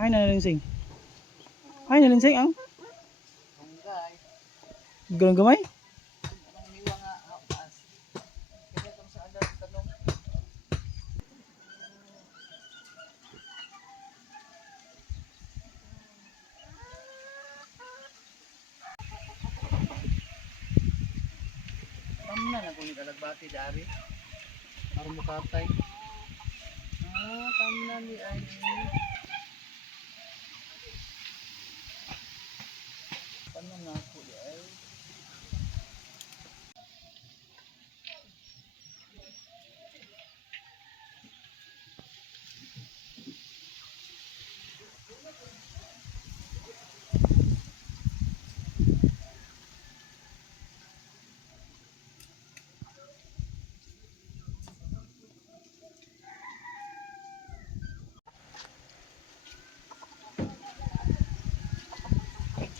Ay nalinsing. Ay nalinsing ang Tunggay. galang gamay. Anong miwa nga as. Kaya itong sa alam tanong. Tamna na kung nagalagbati dari. Parang mukatay. Tamna ni ay. Paano nga ako di ay.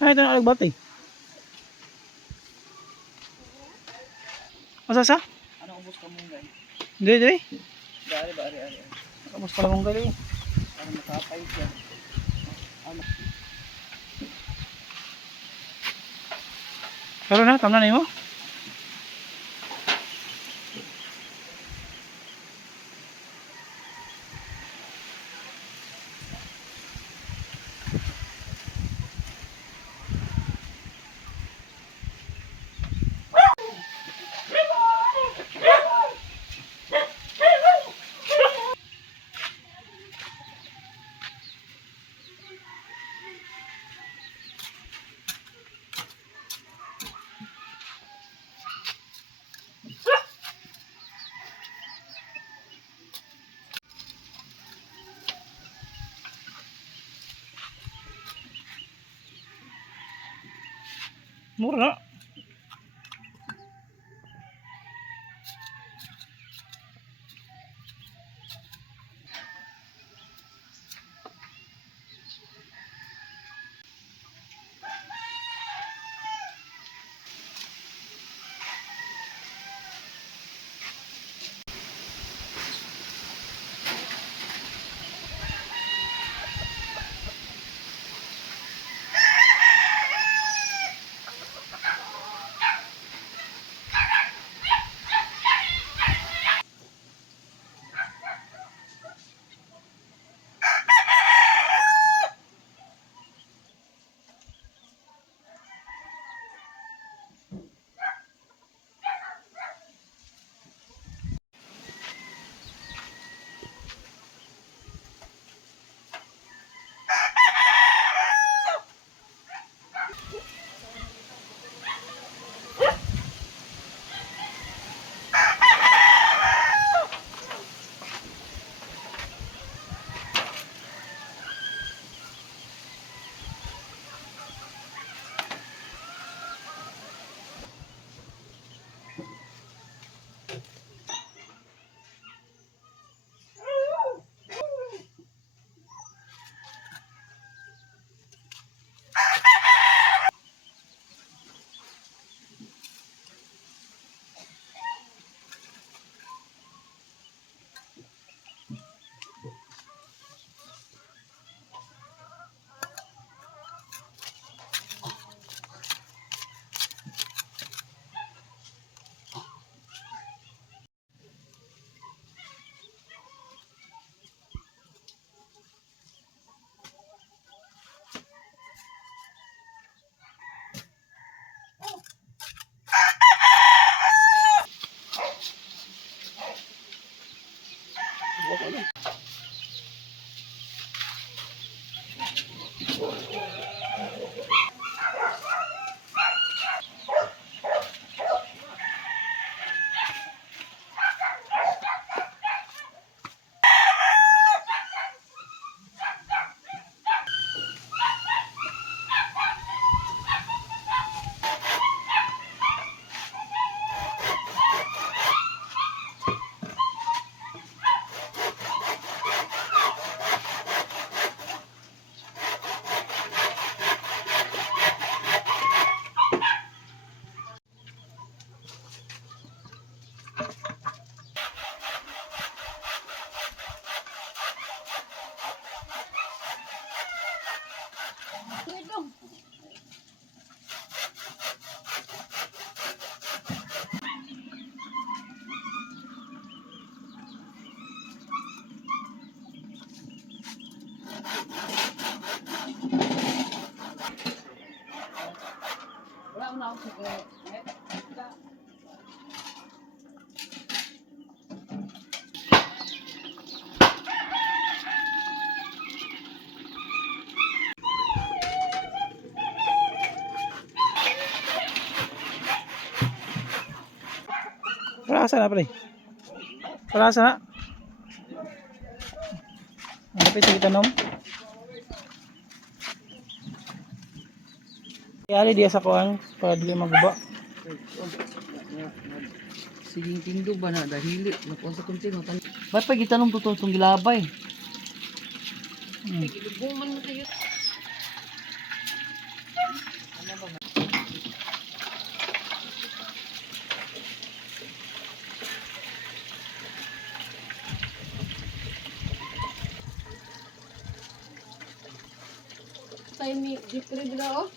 Ay ito na alagbati. Asa sa? Ano ubos ka mong gay? Dili. Dari ba ari. Kamus pala mong gali. Para makapay siya. Ano? Pero na tamna nimo. Mura na. Wala mo na ako sigaret. Palasa na pala eh. Palasa na. Malapit sa itanom. Kaya diya sa kuhan para dili maguba. Sige, tindog ba na? Dahili. Nakuha sa kunti. Ba't pa gitanong totoo itong gilabay? Gilubuman mo kayo. Assign ni Jeffrey bila oh.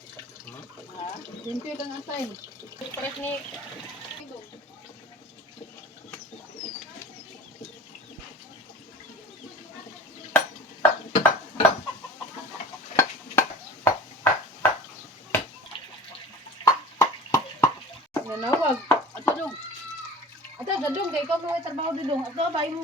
Ha? Jeffrey kang assign. Pares ni nanawag. Ato dong. Ato gadong kay ikaw mo trabaho dong. Ato ba mo